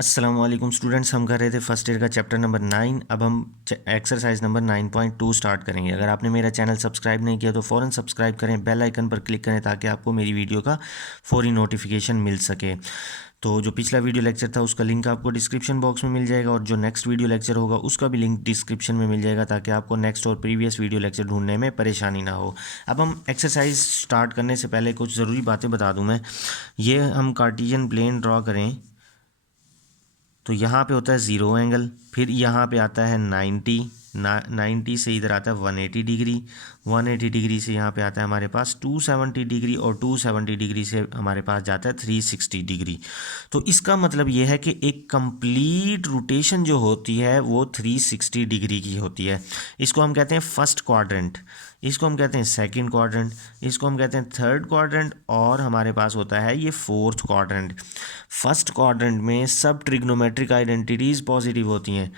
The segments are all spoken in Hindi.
अस्सलाम वालेकुम स्टूडेंट्स, हम कर रहे थे फर्स्ट ईयर का चैप्टर नंबर 9। अब हम एक्सरसाइज नंबर 9.2 स्टार्ट करेंगे। अगर आपने मेरा चैनल सब्सक्राइब नहीं किया तो फ़ौरन सब्सक्राइब करें, बेल आइकन पर क्लिक करें ताकि आपको मेरी वीडियो का फौरी नोटिफिकेशन मिल सके। तो जो पिछला वीडियो लेक्चर था उसका लिंक आपको डिस्क्रिप्शन बॉक्स में मिल जाएगा और जो नेक्स्ट वीडियो लेक्चर होगा उसका भी लिंक डिस्क्रिप्शन में मिल जाएगा ताकि आपको नेक्स्ट और प्रीवियस वीडियो लेक्चर ढूंढने में परेशानी ना हो। अब हम एक्सरसाइज स्टार्ट करने से पहले कुछ ज़रूरी बातें बता दूं मैं। ये हम कार्टेशियन प्लेन ड्रॉ करें तो यहाँ पे होता है ज़ीरो एंगल, फिर यहाँ पे आता है 90 से इधर आता है 180 डिग्री, 180 डिग्री से यहाँ पे आता है हमारे पास 270 डिग्री और 270 डिग्री से हमारे पास जाता है 360 डिग्री। तो इसका मतलब ये है कि एक कंप्लीट रोटेशन जो होती है वो 360 डिग्री की होती है। इसको हम कहते हैं फर्स्ट क्वाड्रेंट, इसको हम कहते हैं सेकंड क्वाड्रेंट, इसको हम कहते हैं थर्ड क्वाड्रेंट और हमारे पास होता है ये फोर्थ क्वाड्रेंट। फर्स्ट क्वाड्रेंट में सब ट्रिग्नोमेट्रिक आइडेंटिटीज़ पॉजिटिव होती हैं।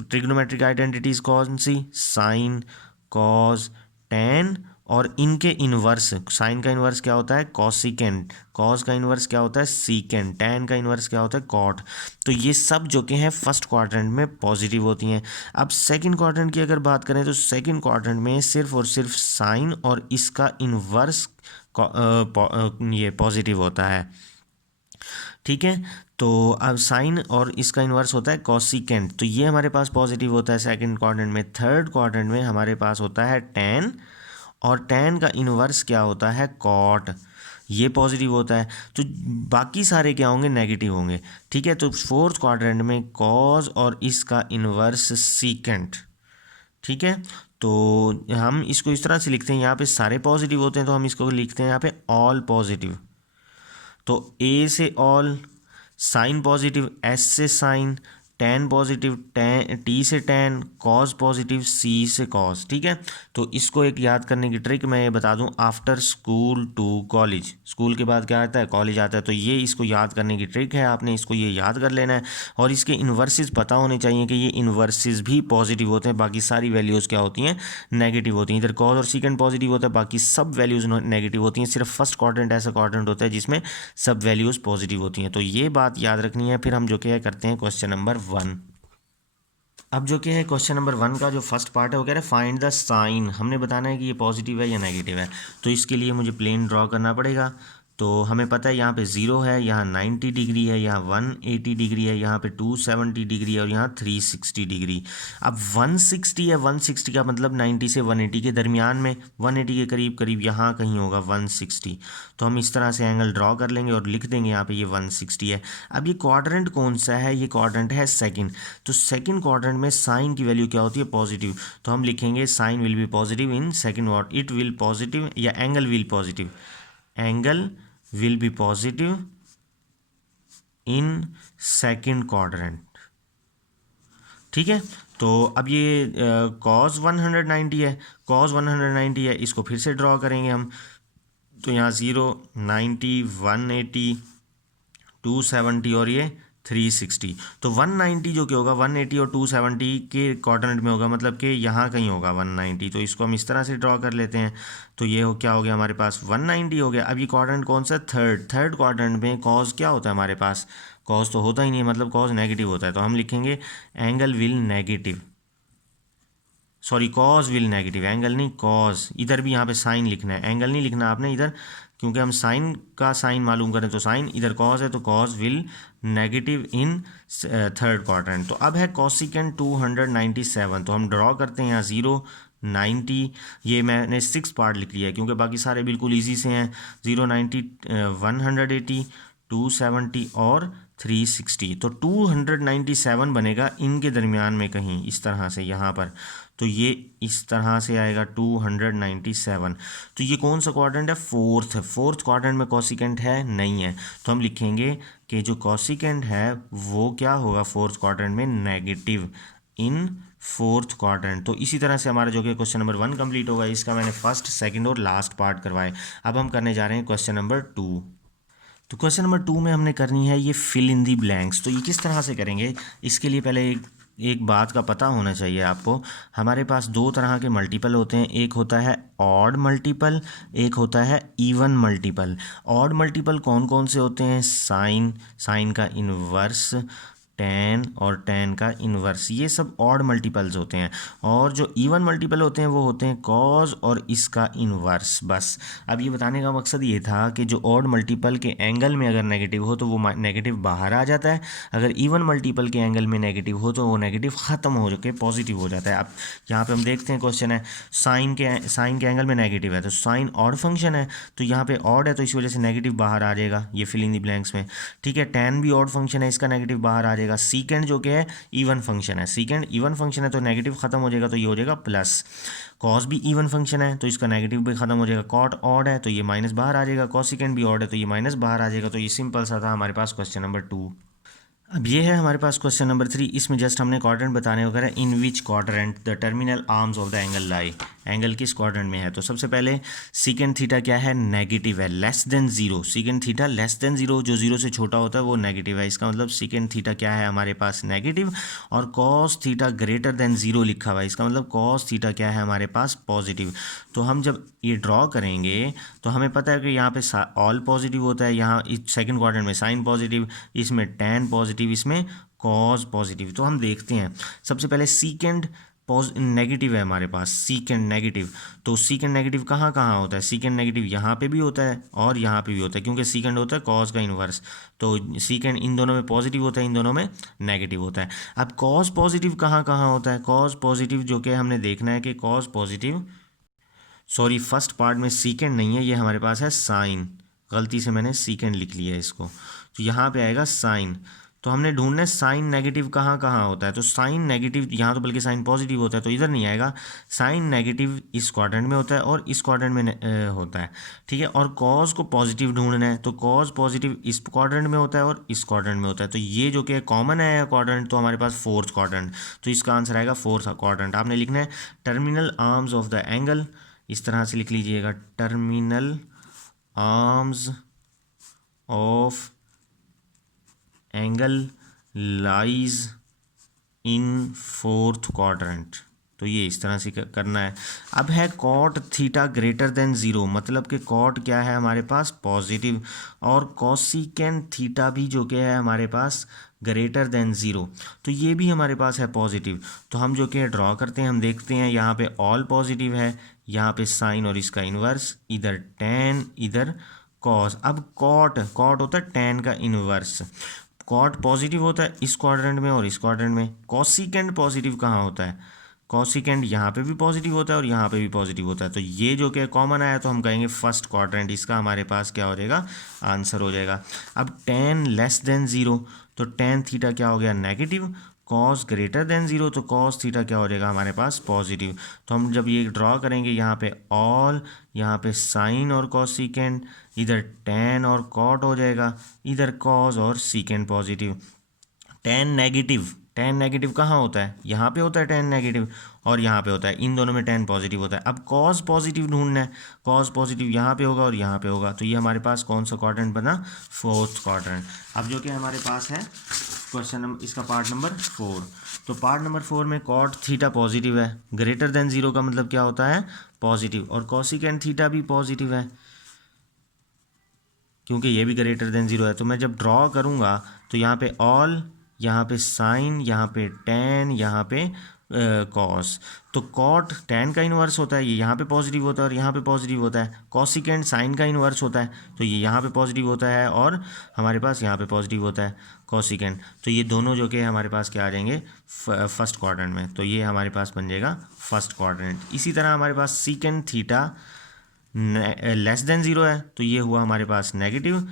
ट्रिग्नोमेट्रिक आइडेंटिटीज़ कौन सी? साइन, कॉज, टेन और इनके इन्वर्स। साइन का इन्वर्स क्या होता है? कॉसिकेंट। कॉज का इन्वर्स क्या होता है? सीकेंट। टेन का इन्वर्स क्या होता है? कॉट। तो ये सब जो कि हैं फर्स्ट क्वाड्रेंट में पॉजिटिव होती हैं। अब सेकंड क्वाड्रेंट की अगर बात करें तो सेकंड क्वाड्रेंट में सिर्फ और सिर्फ साइन और इसका इन्वर्स ये पॉजिटिव होता है। ठीक है, तो अब साइन और इसका इन्वर्स होता है कॉसिकेंट, तो ये हमारे पास पॉजिटिव होता है सेकंड क्वाड्रेंट में। थर्ड क्वाड्रेंट में हमारे पास होता है टेन और टेन का इन्वर्स क्या होता है? कॉट, ये पॉजिटिव होता है। तो बाकी सारे क्या होंगे? नेगेटिव होंगे। ठीक है, तो फोर्थ क्वाड्रेंट में कॉज और इसका इन्वर्स सीकेंट। ठीक है, तो हम इसको इस तरह से लिखते हैं, यहाँ पे सारे पॉजिटिव होते हैं तो हम इसको लिखते हैं यहाँ पे ऑल पॉजिटिव। तो ए से ऑल, साइन पॉजिटिव, एस से साइन, टेन पॉजिटिव, टी से टेन, कॉज पॉजिटिव, सी से कॉज। ठीक है, तो इसको एक याद करने की ट्रिक मैं ये बता दूं, after school to college, school के बाद क्या आता है? कॉलेज आता है। तो ये इसको याद करने की ट्रिक है, आपने इसको ये याद कर लेना है और इसके इन्वर्सेस पता होने चाहिए कि ये इन्वर्सेस भी पॉजिटिव होते हैं, बाकी सारी वैल्यूज़ क्या होती हैं? नेगेटिव होती हैं। इधर कॉज और सीकेंड पॉजिटिव होता है, बाकी सब वैल्यूज़ नेगेटिव होती हैं। सिर्फ फर्स्ट क्वाड्रेंट ऐसा क्वाड्रेंट होता है जिसमें सब वैल्यूज़ पॉजिटिव होती हैं। तो ये बात याद रखनी है। फिर हम जो क्या करते हैं क्वेश्चन नंबर 1। अब जो कि है क्वेश्चन नंबर 1 का जो फर्स्ट पार्ट है वो कह रहा है फाइंड द साइन। हमने बताना है कि ये पॉजिटिव है या नेगेटिव है। तो इसके लिए मुझे प्लेन ड्रॉ करना पड़ेगा। तो हमें पता है यहाँ पे 0 है, यहाँ 90 डिग्री है, यहाँ 180 डिग्री है, यहाँ पे 270 डिग्री है और यहाँ 360 डिग्री। अब 160 है, 160 का मतलब 90 से 180 के दरमियान में, 180 के करीब करीब यहाँ कहीं होगा 160। तो हम इस तरह से एंगल ड्रॉ कर लेंगे और लिख देंगे यहाँ पे ये 160 है। अब ये क्वाड्रेंट कौन सा है? ये क्वाड्रेंट है सेकंड। तो सेकंड क्वाड्रेंट में साइन की वैल्यू क्या होती है? पॉजिटिव। तो हम लिखेंगे sine will be positive in second quadrant, it will positive या angle will positive, angle will be positive in second quadrant. ठीक है, तो अब ये कॉज 190 है, कॉज 190 है, इसको फिर से ड्रॉ करेंगे हम। तो यहाँ 0, 90, 180, 270 और ये 360। तो 190 जो क्या होगा? 180 और 270 के क्वाड्रेंट में होगा, मतलब कि यहाँ कहीं होगा 190। तो इसको हम इस तरह से ड्रॉ कर लेते हैं। तो ये क्या हो गया हमारे पास? 190 हो गया। अब ये क्वाड्रेंट कौन सा? थर्ड क्वाड्रेंट में कॉज क्या होता है हमारे पास? कॉज तो होता ही नहीं है, मतलब कॉज नेगेटिव होता है। तो हम लिखेंगे angle will negative, sorry cause will negative, angle नहीं कॉज। इधर भी यहाँ पे साइन लिखना है, एंगल नहीं लिखना आपने इधर, क्योंकि हम साइन का साइन मालूम करें तो साइन, इधर कॉज है तो cause will negative in third quadrant. तो अब है कॉसिकेंट 297। तो हम ड्रॉ करते हैं यहाँ 0, 90, ये मैंने 6 पार्ट लिख लिया है क्योंकि बाकी सारे बिल्कुल ईजी से हैं। 0, 90, 180, 270 और 360। तो 297 बनेगा इनके दरमियान में कहीं इस तरह से यहाँ पर। तो ये इस तरह से आएगा 297। तो ये कौन सा क्वाड्रेंट है? फोर्थ क्वाड्रेंट में कॉसिकेंट है? नहीं है। तो हम लिखेंगे कि जो कॉसिकेंट है वो क्या होगा फोर्थ क्वाड्रेंट में? नेगेटिव इन फोर्थ क्वाड्रेंट। तो इसी तरह से हमारा जो कि क्वेश्चन नंबर 1 कंप्लीट होगा। इसका मैंने फर्स्ट, सेकंड और लास्ट पार्ट करवाए। अब हम करने जा रहे हैं क्वेश्चन नंबर 2। तो क्वेश्चन नंबर 2 में हमने करनी है ये फिल इन दी ब्लैंक्स। तो ये किस तरह से करेंगे? इसके लिए पहले एक एक बात का पता होना चाहिए आपको, हमारे पास दो तरह के मल्टीपल होते हैं, एक होता है ऑड मल्टीपल, एक होता है इवन मल्टीपल। ऑड मल्टीपल कौन कौन से होते हैं? साइन, साइन का इन्वर्स, टेन और टेन का इन्वर्स, ये सब ऑड मल्टीपल्स होते हैं। और जो इवन मल्टीपल होते हैं वो होते हैं कॉज और इसका इन्वर्स। बस अब ये बताने का मकसद ये था कि जो ऑड मल्टीपल के एंगल में अगर नेगेटिव हो तो वो नेगेटिव बाहर आ जाता है, अगर इवन मल्टीपल के एंगल में नेगेटिव हो तो वो नेगेटिव ख़त्म हो के पॉजिटिव हो जाता है। अब यहाँ पे हम देखते हैं, क्वेश्चन है साइन के एंगल में नेगेटिव है, तो साइन ऑड फंक्शन है, तो यहाँ पे ऑड है तो इस वजह से नेगेटिव बाहर आ जाएगा, ये फिल इन द ब्लैंक्स में। ठीक है, टेन भी ऑड फंक्शन है, इसका नेगेटिव बाहर आ जाएगा। सीकेंड जो कि है इवन फंक्शन है, सीकेंड इवन फंक्शन है तो नेगेटिव खत्म हो जाएगा, तो ये हो जाएगा प्लस। कॉस भी इवन फंक्शन है तो इसका नेगेटिव भी खत्म हो जाएगा। कॉट ऑड है तो ये माइनस बाहर आ जाएगा, कॉसिकेंड भी ऑड है तो ये माइनस बाहर आ जाएगा। तो ये सिंपल सा था हमारे पास क्वेश्चन नंबर 2। अब ये है हमारे पास क्वेश्चन नंबर 3। इसमें जस्ट हमने क्वाड्रेंट बताने वगैरह, in which quadrant the terminal arms of the angle lie, angle किस क्वाड्रेंट में है। तो सबसे पहले सीकेंड थीटा क्या है? नेगेटिव है, less than zero. सीकेंड theta less than zero, जो जीरो से छोटा होता है वो नेगेटिव है, इसका मतलब सीकेंड थीटा क्या है हमारे पास? नेगेटिव। और cos theta greater than zero लिखा हुआ है, इसका मतलब कॉस थीटा क्या है हमारे पास? पॉजिटिव। तो हम जब ये ड्रॉ करेंगे तो हमें पता है कि यहाँ पे ऑल पॉजिटिव होता है, यहाँ इस सेकंड क्वाड्रेंट में साइन पॉजिटिव, इसमें टेन पॉजिटिव, इसमें कॉस पॉजिटिव। तो हम देखते हैं, सबसे पहले सीकेंड नेगेटिव है हमारे पास, सीकेंड नेगेटिव। तो सीकेंड नेगेटिव कहाँ कहाँ होता है? सीकेंड नेगेटिव यहाँ पे भी होता है और यहाँ पे भी होता है, क्योंकि सीकेंड होता है कॉस का इन्वर्स। तो सीकेंड इन दोनों में पॉजिटिव होता है, इन दोनों में नेगेटिव होता है। अब कॉस पॉजिटिव कहाँ कहाँ होता है? कॉस पॉजिटिव जो कि हमने देखना है कि cos positive, sorry first part में सीकेंड नहीं है, ये हमारे पास है साइन, गलती से मैंने सीकेंड लिख लिया है इसको, तो यहाँ पे आएगा साइन। तो हमने ढूंढना है साइन नेगेटिव कहाँ कहाँ होता है, तो साइन नेगेटिव यहाँ तो बल्कि साइन पॉजिटिव होता है तो इधर नहीं आएगा, साइन नेगेटिव इस क्वाड्रेंट में होता है और इस क्वाड्रेंट में होता है। ठीक है, और कॉस को पॉजिटिव ढूंढना है तो कॉस पॉजिटिव इस क्वाड्रेंट में होता है और इस क्वाड्रेंट में होता है, तो ये जो कि कॉमन है क्वाड्रेंट, तो हमारे पास फोर्थ क्वाड्रेंट, तो इसका आंसर आएगा फोर्थ क्वाड्रेंट। आपने लिखना है terminal arms of the angle, इस तरह से लिख लीजिएगा, terminal arms of angle lies in fourth quadrant. तो ये इस तरह से करना है। अब है cot theta greater than zero, मतलब कि कॉट क्या है हमारे पास? पॉजिटिव, और कॉसिकेंड थीटा भी जो कि है हमारे पास ग्रेटर देन ज़ीरो, तो ये भी हमारे पास है पॉजिटिव। तो हम जो कि ड्रॉ करते हैं, हम देखते हैं यहाँ पे ऑल पॉजिटिव है, यहाँ पे साइन और इसका इन्वर्स, इधर टेन इधर कॉस। अब कॉट होता है टेन का इन्वर्स, कॉट पॉजिटिव होता है इस क्वाड्रेंट में और इस क्वाड्रेंट में। कॉसिकेंड पॉजिटिव कहाँ होता है? कॉसिकेंड यहाँ पे भी पॉजिटिव होता है और यहाँ पे भी पॉजिटिव होता है, तो ये जो कि कॉमन आया तो हम कहेंगे फर्स्ट क्वाड्रेंट, इसका हमारे पास क्या हो जाएगा? आंसर हो जाएगा। अब टेन लेस देन ज़ीरो, तो टेन थीटा क्या हो गया? Negative. Cos greater than zero, तो कॉस थीटा क्या हो जाएगा हमारे पास? पॉजिटिव। तो हम जब ये ड्रॉ करेंगे, यहाँ पे ऑल, यहाँ पे साइन और कॉसिकेंड, इधर टेन और कॉट हो जाएगा, इधर कॉस और सीकेंड positive. Ten negative, ten negative कहाँ होता है? यहाँ पे होता है टेन नेगेटिव और यहाँ पे होता है, इन दोनों में टेन पॉजिटिव होता है। अब कॉस पॉजिटिव ढूंढना है, कॉस पॉजिटिव यहाँ पे होगा और यहाँ पे होगा, तो ये हमारे पास कौन सा क्वाड्रेंट बना? Fourth quadrant. अब जो कि हमारे पास है क्वेश्चन नंबर, इसका पार्ट नंबर 4। तो पार्ट नंबर 4 में कॉट थीटा पॉजिटिव है, ग्रेटर देन ज़ीरो का मतलब क्या होता है? पॉजिटिव, और कॉसिकेंड थीटा भी पॉजिटिव है क्योंकि ये भी ग्रेटर देन ज़ीरो है। तो मैं जब ड्रॉ करूँगा तो यहाँ पे ऑल, यहाँ पे साइन, यहाँ पे टेन, यहाँ पे कॉस। तो कॉट टेन का इन्वर्स होता है, ये यहाँ पे पॉजिटिव होता है और यहाँ पे पॉजिटिव होता है। कॉसिकेंड साइन का इन्वर्स होता है, तो ये यहाँ पे पॉजिटिव होता है और हमारे पास यहाँ पे पॉजिटिव होता है कॉसिकेंड। तो ये दोनों जो कि हमारे पास क्या आ जाएंगे? फर्स्ट क्वाड्रेंट में, तो ये हमारे पास बन जाएगा फर्स्ट क्वाड्रेंट। इसी तरह हमारे पास secant theta less than zero है तो ये हुआ हमारे पास नेगेटिव,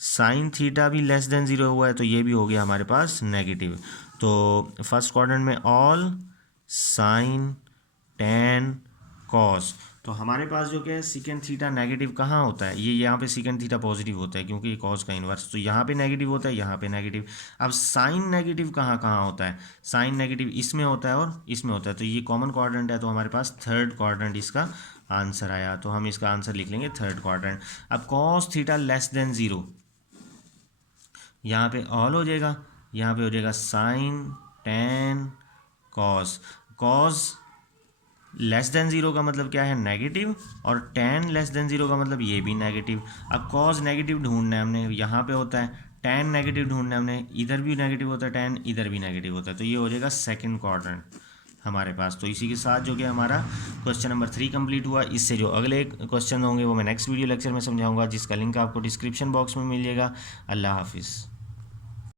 साइन थीटा भी लेस देन ज़ीरो हुआ है तो ये भी हो गया हमारे पास नेगेटिव। तो फर्स्ट क्वाड्रेंट में ऑल, साइन, टेन, कॉस, तो हमारे पास जो क्या है सीकेंड थीटा नेगेटिव कहाँ होता है? ये यहाँ पे सीकेंड थीटा पॉजिटिव होता है क्योंकि ये कॉस का इन्वर्स, तो यहाँ पे नेगेटिव होता है, यहाँ पे नेगेटिव। अब साइन नेगेटिव कहाँ कहाँ होता है? साइन नेगेटिव इसमें होता है और इसमें होता है, तो ये कॉमन क्वाड्रेंट है, तो हमारे पास थर्ड क्वाड्रेंट इसका आंसर आया। तो हम इसका आंसर लिख लेंगे थर्ड क्वाड्रेंट। अब cos theta less than zero, यहाँ पे ऑल हो जाएगा, यहाँ पे हो जाएगा sine, tan, cos. Cos less than zero का मतलब क्या है, नेगेटिव, और टेन लेस देन ज़ीरो का मतलब ये भी नेगेटिव। अब कॉस नेगेटिव ढूंढना है हमने, यहाँ पे होता है, टेन नेगेटिव ढूंढना है हमने, इधर भी नेगेटिव होता है टेन, इधर भी नेगेटिव होता है, तो ये हो जाएगा सेकंड क्वाड्रेंट हमारे पास। तो इसी के साथ जो कि हमारा क्वेश्चन नंबर 3 कंप्लीट हुआ। इससे जो अगले क्वेश्चन होंगे वो मैं नेक्स्ट वीडियो लेक्चर में समझाऊंगा, जिसका लिंक आपको डिस्क्रिप्शन बॉक्स में मिलेगा। अल्लाह हाफिज़।